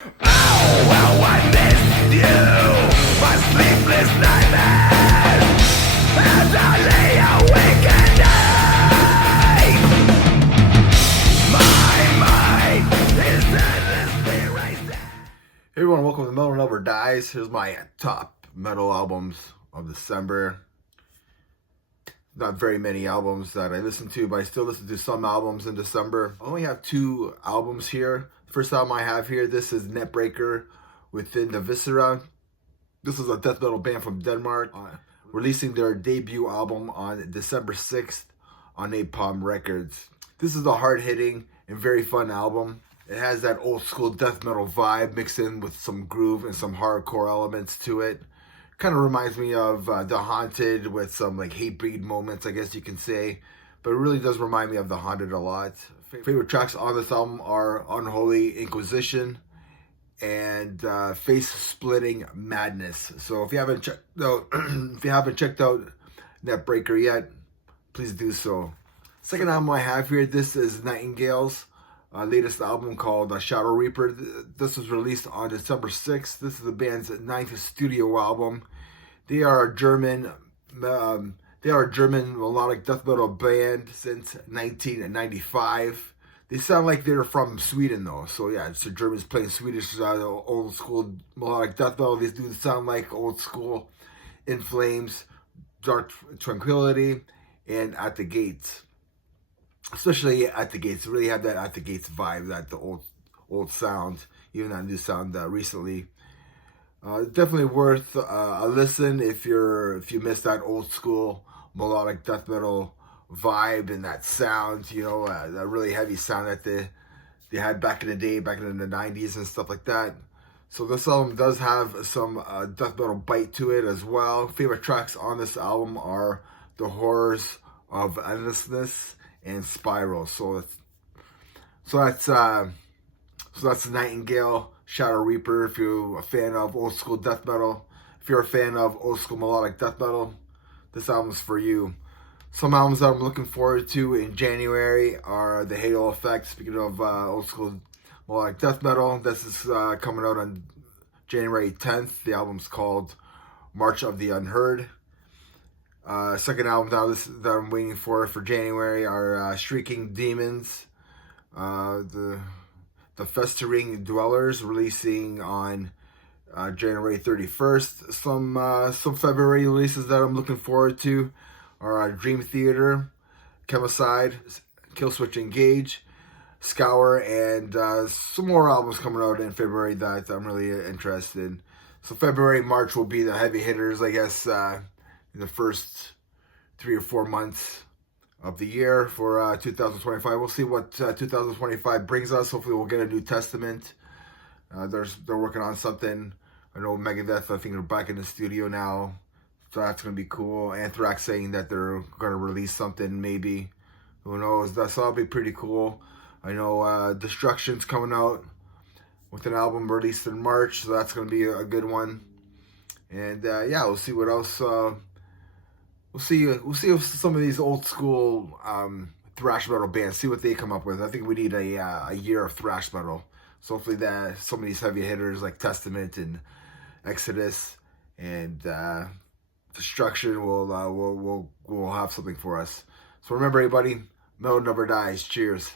How I missed you, my sleepless nightmares, as I lay awake at night. My mind is endlessly racing. Hey everyone, welcome to Metal Never Dies. Here's my top metal albums of December. Not very many albums that I listen to, but I still listen to some albums in December. I only have two albums here. The first album I have here, this is Neckbreaker Within the Viscera. This is a death metal band from Denmark, releasing their debut album on December 6th on Napalm Records. This is a hard-hitting and very fun album. It has that old school death metal vibe mixed in with some groove and some hardcore elements to it. Kind of reminds me of The Haunted with some like Hatebreed moments, I guess you can say. But it really does remind me of The Haunted a lot. Favorite tracks on this album are Unholy Inquisition and Face Splitting Madness. So if you haven't checked out Neckbreaker yet, please do so. Second album I have here, this is Nightingale's latest album called Shadow Reaper. This was released on December 6th. This is the band's 9th studio album. They are a German melodic death metal band since 1995. They sound like they're from Sweden though. So yeah, it's the Germans playing Swedish old school melodic death metal. These dudes sound like old school In Flames, Dark Tranquillity, and At the Gates. Especially At the Gates, really have that At the Gates vibe, that the old sound, even that new sound recently. Definitely worth a listen if you miss that old school melodic death metal vibe and that sound, you know, that really heavy sound that they had back in the day, back in the 90s and stuff like that. So this album does have some death metal bite to it as well. Favorite tracks on this album are The Horrors of Endlessness and Spiral. So that's Nightingale, Shadow Reaper. If you're a fan of old school death metal, if you're a fan of old school melodic death metal, this album's for you. Some albums that I'm looking forward to in January are The Halo Effect. Speaking of old school melodic death metal, this is coming out on January 10th. The album's called March of the Unheard. Second album that I'm waiting for January are Shrieking Demons, the Festering Dwellers, releasing on January 31st. Some February releases that I'm looking forward to are Dream Theater, Chemicide, Killswitch Engage, Scour, and some more albums coming out in February that I'm really interested in. So February, March will be the heavy hitters, I guess, in the first 3 or 4 months of the year for 2025. We'll see what 2025 brings us. Hopefully we'll get a New Testament. They're working on something. I know Megadeth, I think they're back in the studio now. So that's going to be cool. Anthrax saying that they're going to release something maybe. Who knows? That'll be pretty cool. I know Destruction's coming out with an album released in March. So that's going to be a good one. And yeah, we'll see what else. We'll see if some of these old school thrash metal bands, see what they come up with. I think we need a year of thrash metal. So hopefully that some of these heavy hitters like Testament and Exodus and Destruction will have something for us. So remember, everybody, metal never dies. Cheers.